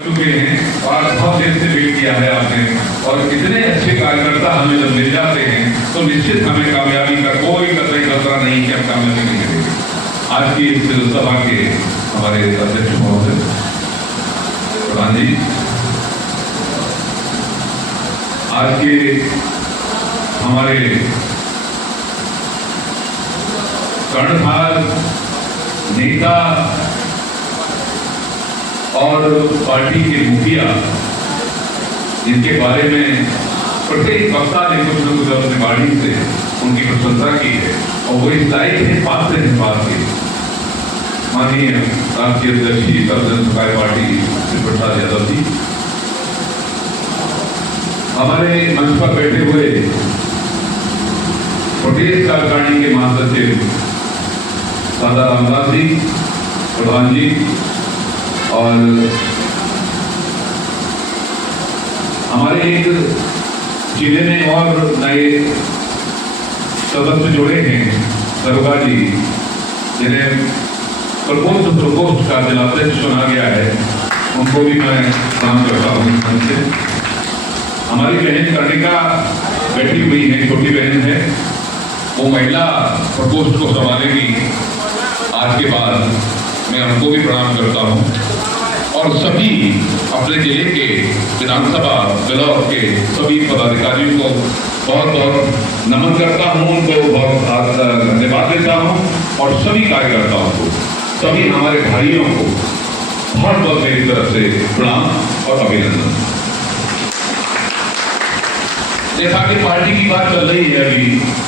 चुके हैं और बहुत देर से वेट किया है आपने, और इतने अच्छे कार्यकर्ता हमें जब मिल जाते हैं तो निश्चित हमें कामयाबी का कोई कतई खतरा नहीं कि हम कामयाबी नहीं मिलेगी। आज की इस सभा के हमारे अध्यक्ष महोदय प्रधान जी, आज के हमारे कर्णधार नेता और पार्टी के मुखिया, जिनके बारे में प्रत्येक वक्ता ने कुछ न कुछ अपनी वाणी से उनकी प्रशंसा की है और वो इस लायक है, पात्र हैं बात के, माननीय राष्ट्रीय अध्यक्ष जी सर्वजन सुखाय पार्टी श्री प्रसाद यादव जी, हमारे मंच पर बैठे हुए प्रदेश कार्यकारिणी के महासचिव दादा रामदास जी प्रधान जी, और हमारे एक जिले में और नए सदस्य जुड़े हैं दरोगा जी, जिन्हें प्रकोष्ठ का जिलाध्यक्ष चुना गया है, उनको भी मैं प्रणाम करता हूँ। हमसे हमारी बहन कर्णिका बैठी हुई है, छोटी बहन है, वो महिला प्रकोष्ठ को संभालेगी आज के बाद, मैं उनको भी प्रणाम करता हूँ। और सभी अपने जिले के विधानसभा ब्लॉक के सभी पदाधिकारियों को बहुत बहुत नमन करता हूँ, उनको बहुत धन्यवाद देता हूँ, और सभी कार्यकर्ताओं को, सभी हमारे भाइयों को बहुत बहुत मेरी तरफ से प्रणाम और अभिनंदन। जैसा कि पार्टी की बात चल रही है अभी,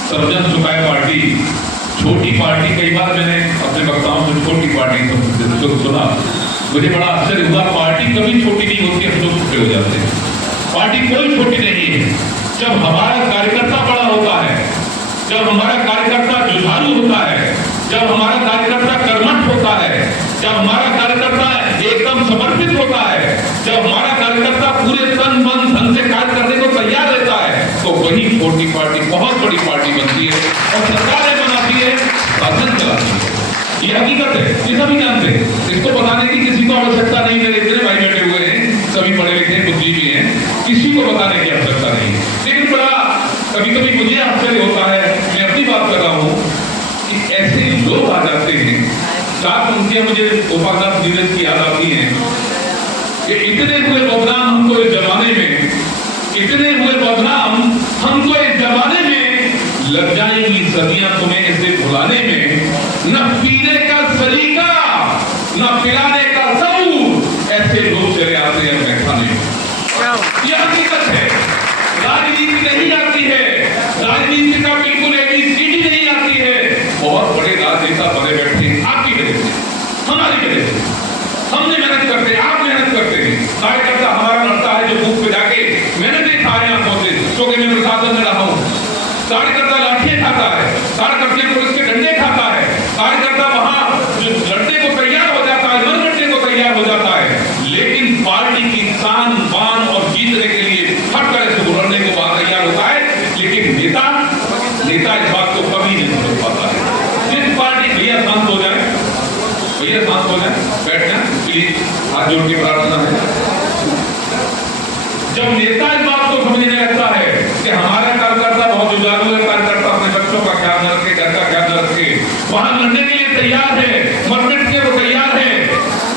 सर्वजन सुखाय पार्टी छोटी पार्टी, कई बार मैंने अपने वक्ताओं से छोटी पार्टी सुना, मुझे बड़ा आश्चर्य हुआ। पार्टी कभी छोटी नहीं होती, हम लोग छोटे हो जाते हैं। पार्टी कोई छोटी नहीं है। जब हमारा कार्यकर्ता बड़ा होता है, जब हमारा कार्यकर्ता जुझारू होता है, जब हमारा कार्यकर्ता कर्मठ होता है, जब हमारा कार्यकर्ता एकदम समर्पित होता है, जब हमारा कार्यकर्ता पूरे तन मन धन से कार्य करने को तैयार रहता है, तो वही छोटी पार्टी बहुत बड़ी पार्टी बनती है और सरकारें बनाती है, शासन चलाती है। ये हकीकत है, ये सभी जानते हैं, इसको बताने की किसी को आवश्यकता नहीं। मेरे इतने भाई बैठे हुए हैं, सभी पढ़े लिखे बुद्धिजीवी हैं, किसी को बताने की आवश्यकता नहीं। लेकिन बड़ा कभी कभी मुझे आश्चर्य होता है, मैं अपनी बात कर रहा हूँ, कि ऐसे लोग आ जाते हैं, चार पंक्तियां मुझे गोपालदास नीरज की याद आती हैं कि इतने हुए बदनाम हमको इस जमाने में, इतने हुए बदनाम हमको इस जमाने में, लग जाएंगी सदियां तुम्हें इसे भुलाने में, न पीने का सलीका न पिलाने का सबूत, ऐसे लोग चले आते हैं बैठाने में। यह हकीकत है। राजनीति नहीं आती है, राजनीति का बिल्कुल एबीसीडी नहीं आती है। बहुत बड़े राजनेता बने बैठे हैं आपकी वजह से, हमारी वजह से। हमने मेहनत करते हैं, आप मेहनत करते हैं, कार्यकर्ता हमारा लड़ता है जो बूथ पे जाके, मैंने देखा है आंखों से, क्योंकि मैं प्रशासन में रहा हूँ। कार्यकर्ता लाठियां खाता है, कार्यकर्ता पुलिस के डंडे खाता है, कार्यकर्ता वहां लड़ने को तैयार हो जाता है, मर लड़ने को तैयार हो जाता है, लेकिन पार्टी की शान बान और जीतने के लिए हर तरह से लड़ने को बाहर तैयार होता है। लेकिन नेता इस बात को कभी नहीं समझ पाता है। जिस पार्टी, भैया शांत हो जाए, भैया शांत हो जाए, बैठ जाए प्लीज, हाथ जोड़ के प्रार्थना है। जब नेता इस बात को समझने लगता है कि हमारा कार्यकर्ता बहुत जुझारू है, कार्यकर्ता अपने बच्चों का ख्याल न रखे, घर का ख्याल न रखे, वहां लड़ने के लिए तैयार है, मरने के वो तैयार है,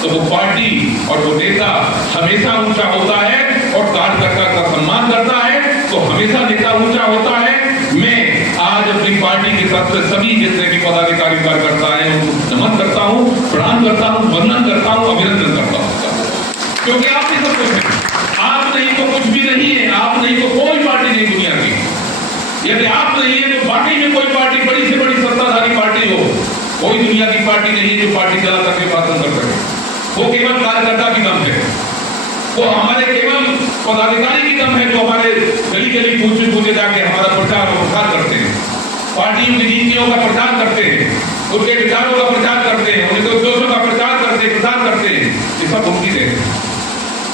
तो वो पार्टी और वो नेता हमेशा ऊंचा होता है और कार्यकर्ता का सम्मान करता है, तो हमेशा नेता ऊंचा होता है। मैं आज अपनी पार्टी के तरफ से सभी जितने भी पदाधिकारी कार्यकर्ता हैं उनको नमन करता हूँ, प्रणाम करता हूँ, वंदन करता हूँ, अभिनंदन करता हूँ, क्योंकि आप ही सब कुछ है। आप नहीं तो कुछ भी नहीं है, आप नहीं तो कोई पार्टी नहीं दुनिया की। यदि आप नहीं है तो बाकी में कोई पार्टी, बड़ी से बड़ी सत्ताधारी पार्टी हो, कोई दुनिया की पार्टी नहीं है जो पार्टी चला करके शासन कर सके। वो केवल कार्यकर्ता की दम है, वो हमारे केवल पदाधिकारी की दम है जो हमारे गली गली पूछे जाके हमारा प्रचार और प्रसार करते हैं, पार्टियों की नीतियों का प्रचार करते हैं, उनके विचारों का प्रचार करते हैं, उनके उद्देश्यों का प्रचार करते हैं, प्रसार करते हैं। ये सब उनकी देन है।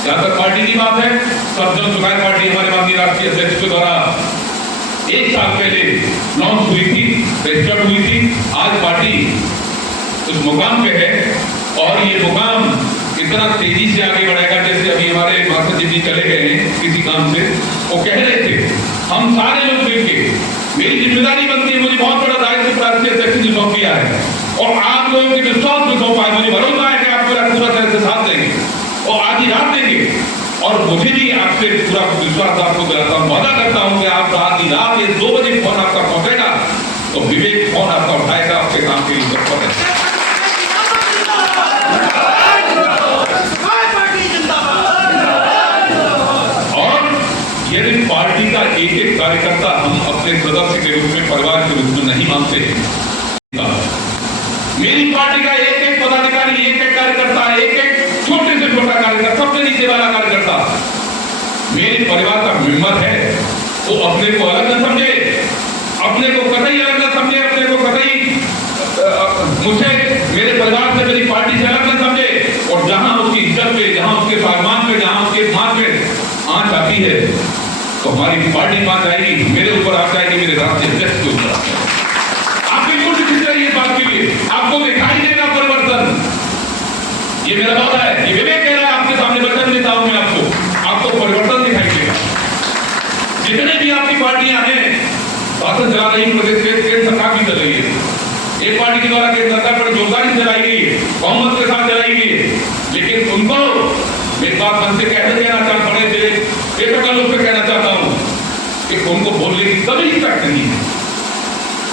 जहां तक पार्टी की बात है, सर्वजन सुखाय पार्टी हमारे माननीय राष्ट्रीय अध्यक्ष के द्वारा 1 साल पहले लॉन्च हुई थी, रजिस्टर्ड हुई थी। आज पार्टी उस मुकाम पे है और ये मुकाम इतना तेजी से आगे बढ़ेगा। जैसे अभी हमारे मास्टर जी चले गए हैं किसी काम से, वो कह रहे थे हम सारे लोग मिलके, मेरी जिम्मेदारी बनती है, मुझे बहुत बड़ा दायित्व राष्ट्रीय अध्यक्ष ने सौंप दिया है और आप लोगों के विश्वास में सौंपा है। मुझे भरोसा है कि आप मेरा पूरा तरह से साथ देंगे और आधी रात देंगे और मुझे भी आपसे पूरा विश्वास आपको दिलाता हूँ, वादा करता हूँ कि आप आधी रात ये 2 बजे फोन आपका पहुंचेगा तो विवेक फोन आपका उठाएगा, आपके काम के लिए तत्पर है। और यदि पार्टी का एक एक कार्यकर्ता हम अपने सदस्य के रूप में, परिवार के रूप में नहीं मानते हैं, मेरी पार्टी का एक एक पदाधिकारी, एक एक कार्यकर्ता, एक एक छोटे से छोटा कार्यकर्ता, सबसे नीचे वाला कार्यकर्ता मेरे परिवार का मेंबर है, वो अपने को अलग न समझे, अपने को कतई अलग न समझे, अपने को कतई मुझे, मेरे परिवार से, मेरी पार्टी से अलग न समझे। और जहां उसकी इज्जत पे, जहां उसके सम्मान पे, जहां उसके मान पे आंच आती है तो हमारी पार्टी मान जाएगी, मेरे ऊपर आ जाएगी, मेरे राष्ट्रीय अध्यक्ष के ऊपर आ जाएगी। आप बिल्कुल चिंता रहिए इस बात के लिए, आपको दिखाई देगा परिवर्तन। ये मेरा वादा है, ये विवेक कह रहा है, आपके सामने वचन देता हूं मैं आपको परिवर्तन दिखाई देगा। जितने भी आपकी पार्टियां हैं, शासन चला रही प्रदेश केंद्र सरकार भी चल रही है, एक पार्टी के द्वारा केंद्र सरकार पर जोरदारी चलाई गई है, बहुमत के साथ चलाई गई है, लेकिन उनको एक बात मन से कैसे कहना चाहता, बड़े बेशकल रूप से कहना चाहता हूं कि उनको बोलने की कभी तक नहीं है,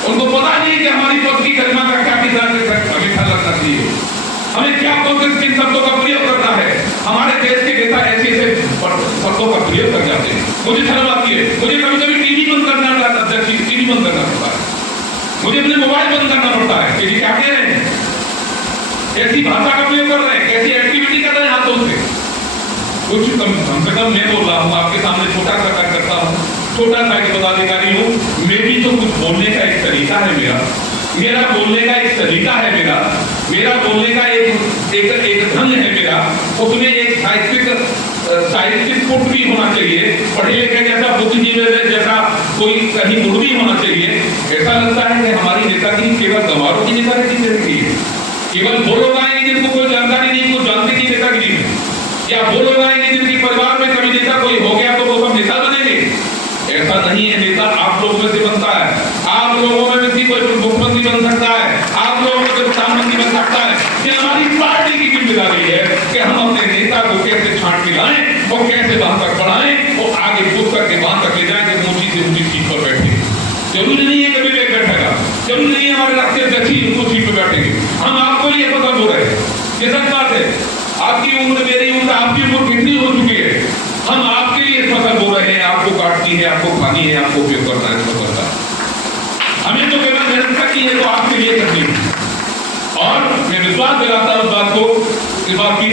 उनको पता नहीं कि हमारी पद की गरिमा का क्या हमें ख्याल रखना चाहिए, हमें क्या कांग्रेस के शब्दों का प्रयोग करना है। हमारे देश के नेता ऐसे ऐसे शब्दों का प्रयोग कर जाते हैं, मुझे शर्म आती है, मुझे कभी कभी टीवी बंद करना पड़ता है, अध्यक्ष टीवी बंद करना पड़ता है, मुझे अपने मोबाइल बंद करना पड़ता है कि क्या कह रहे हैं, कैसी भाषा का प्रयोग कर रहे हैं, कैसी एक्टिविटी कर रहे हैं हाथों से। कुछ कम से कम मैं बोल रहा हूँ, आपके सामने छोटा सा कार्य करता हूँ, छोटा सा एक पदाधिकारी हूँ, मैं भी तो कुछ बोलने का एक तरीका है, मेरा बोलने का एक तरीका है, मेरा बोलने का एक ढंग है मेरा, उसमें एक साहित्यिक पुट भी होना चाहिए, पढ़े लिखे जैसा बुद्धिजीवी जैसा कोई कहीं गुण भी होना चाहिए। ऐसा लगता है कि हमारी नेतागिरी केवल गंवारों की नेतागिरी है, केवल वो लोग आएंगे जिनको कोई जानकारी नहीं, कुछ जानते नहीं नेतागिरी में, या वो लोग आएंगे जिनके परिवार में कभी नेता कोई हो गया तो वो सब नेता बनेंगे। ऐसा नहीं है, नेता आप लोगों में से बनता है, आप लोगों में से कोई मुख्यमंत्री बन सकता है, आप लोगों में से प्रधानमंत्री बन सकता है। ये हमारी पार्टी की जिम्मेदारी है कि हम अपने नेता को कैसे छांट के लाएं, वो कैसे वहां तक बढ़ाएं, वो आगे पूछ करके वहां तक ले जाएं कि ऊंची से ऊंची सीट पर बैठे। जरूरी नहीं है कभी विवेक बैठेगा, जरूरी नहीं है हमारे राष्ट्रीय अध्यक्ष ही उस सीट पर बैठेंगे, हम आपको लिए पसंद हो रहे हैं, ये सच बात है। आपकी उम्र, मेरी उम्र, आपकी उम्र कितनी हो चुकी है, हम आपके लिए फसल बो रहे हैं, आपको काटनी है, आपको खानी है, आपको उपयोग करना है, सब करता है। हमें तो केवल मेहनत करनी है, तो आपके लिए करनी है। और मैं विश्वास दिलाता हूं इस बात की,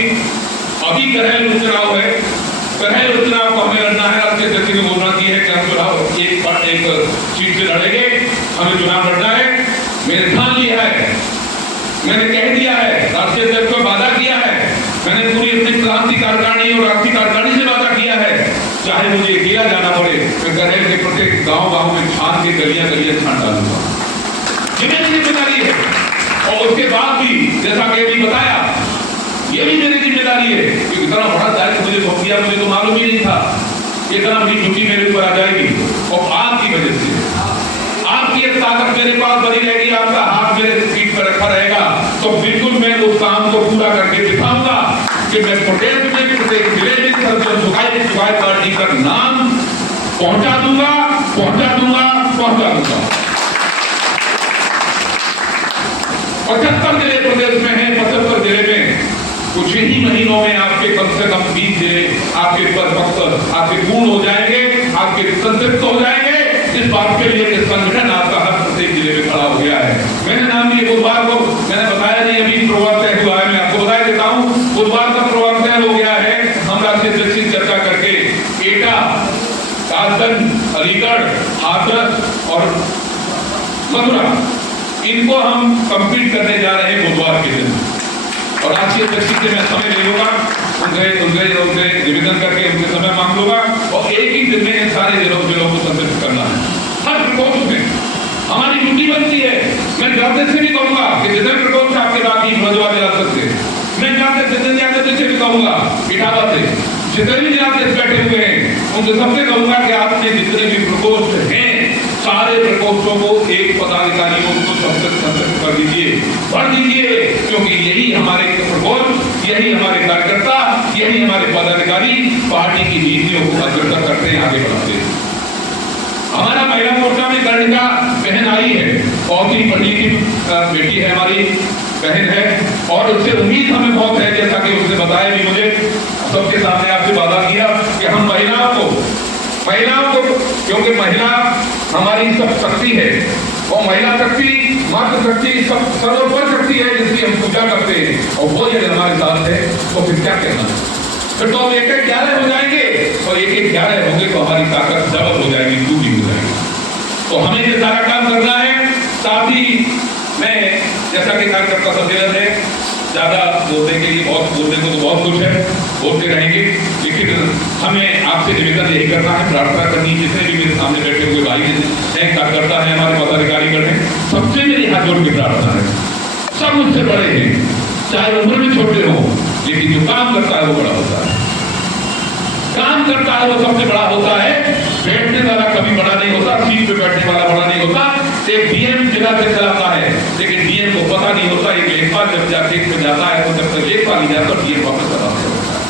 अभी करहल उपचुनाव है, करहल उपचुनाव को हमें लड़ना है। राष्ट्रीय अध्यक्ष ने घोषणा की है कि हम चुनाव एक सीट से लड़ेंगे, हमें चुनाव लड़ना है। मैंने ठान लिया है, मैंने कह दिया है, राष्ट्रीय अध्यक्ष को वादा किया है, मैंने पूरी अपनी क्रांति कार्यकारिणी और राष्ट्रीय कार्यकारिणी से वादा किया है, चाहे मुझे अकेला जाना पड़े, मैं करहल के प्रत्येक गांव में छान के गलियां छान डालूंगा। ये मेरी जिम्मेदारी है। और उसके बाद भी जैसा कि अभी बताया, ये भी मेरी जिम्मेदारी है कि इतना बड़ा दायित्व मुझे सौंप दिया, मुझे तो मालूम ही नहीं था इतना बड़ी ड्यूटी मेरे ऊपर आ जाएगी। और आपकी वजह से, आपकी एक ताकत मेरे पास बनी रहेगी, आपका हाथ मेरे पीठ पर रखा रहेगा, तो बिल्कुल मैं उस काम को पूरा करके दिखाऊंगा कि मैं प्रदेश में, प्रत्येक जिले में सर्वजन सुखाय पार्टी का नाम पहुंचा दूंगा। 75 जिले प्रदेश में हैं, 75 जिले में कुछ ही महीनों में आपके कम से कम 20 जिले आपके परिपक्व, आपके पूर्ण हो जाएंगे, आपके संतृप्त हो जाएंगे। इस बात के लिए कि संगठन आपका हर प्रत्येक जिले में खड़ा हो गया है। मैंने नाम दिए, बुधवार को मैंने बताया नहीं, अभी प्रोग्राम तय हुआ है, मैं आपको बता देता हूँ। बुधवार का प्रोग्राम तय हो गया है, हम राष्ट्रीय अध्यक्ष से चर्चा करके एटा, कासगंज, अलीगढ़, हाथरस और मथुरा, इनको हम कंप्लीट करने जा रहे हैं बुधवार के दिन। और राष्ट्रीय अध्यक्ष से मैं समय ले लूंगा, उनके से निवेदन करके उनसे समय मांग लूंगा और एक ही दिन में इन सारे जिलों को संतुष्ट करना है। हर प्रकोष्ठ में हमारी ड्यूटी बनती है। मैं जाते से भी कहूंगा कि जितने प्रकोष्ठ आपके बाकी भोजवा विरासत से, मैं जाते जितने जाते से भी कहूंगा इटावा से, जितने भी जाते बैठे हुए हैं उनसे सबसे कहूंगा कि आपने जितने भी प्रकोष्ठ हैं सारे प्रकोष्ठों को एक पदाधिकारियों को संतुष्ट कर दीजिए, भर दीजिए, क्योंकि यही हमारे प्रकोष्ठ, यही हमारे कार्यकर्ता, यही हमारे पदाधिकारी पार्टी की नीतियों को अग्रसर करते हैं, आगे बढ़ाते हैं। हमारा महिला मोर्चा में कर्णिका बहन आई है, बहुत ही पढ़ी लिखी बेटी है, हमारी बहन है और उससे उम्मीद हमें बहुत है, जैसा कि उसने बताया भी मुझे सबके सामने आपसे वादा किया कि हम महिलाओं को क्योंकि महिला हमारी सब शक्ति है और महिला शक्ति मातृ शक्ति सब सर्वोपरि शक्ति है जिसकी हम पूजा करते हैं और वो यदि हमारे साथ है तो फिर क्या कहना है, फिर तो हम 1-11 हो जाएंगे और 1-11 होंगे तो हमारी ताकत डबल हो जाएगी, दूसरी हो जाएगी। तो हमें ये सारा काम करना है। साथ ही मैं जैसा कि कार्यकर्ता सम्मेलन है, ज्यादा बोलने के लिए बोलने को तो बहुत कुछ है, बोलते रहेंगे, लेकिन हमें आपसे निवेदन यही करना है, प्रार्थना करनी है। जितने भी मेरे सामने बैठे हुए भाई हैं, कार्यकर्ता हैं, हमारे पदाधिकारीगण हैं, सबसे मेरी हाथ जोड़ के प्रार्थना है। सब मुझसे बड़े हैं, चाहे उम्र में छोटे हो, लेकिन जो काम करता है वो बड़ा होता है। काम करता है वो सबसे बड़ा होता है। बैठने वाला कभी बड़ा नहीं होता, सीट पे बैठने वाला बड़ा नहीं होता। एक डीएम जिला से चलाता है, लेकिन डीएम को पता नहीं होता एक लेखपाल जब जाके में जाता है तो जब तक लेखपाल नहीं जाता डीएम वापस चला होता है,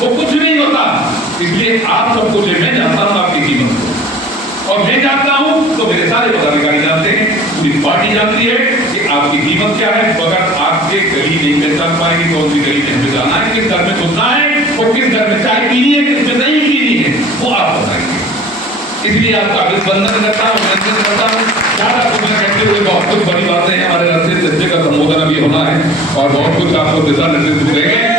वो कुछ नहीं होता। इसलिए आप सबको जो मैं जानता हूँ आपकी कीमत को, और मैं जानता हूँ तो मेरे सारे पदाधिकारी जानते हैं, पूरी पार्टी जानती है कि आपकी कीमत क्या है। बगैर आपके गली नहीं पहचान पाएंगे कौन सी गली में हमें जाना है, किस घर में घुसना है और किस घर में चाय पीनी है, किस में नहीं पीनी है, वो आप बताएंगे। इसलिए आपका अभिनंदन करता हूँ, अभिनंदन करता हूँ। ज्यादा कुछ कहते हुए बहुत कुछ बड़ी बातें हैं, हमारे रास्ते का संबोधन अभी होना है और बहुत कुछ आपको दिशा निर्देश देंगे।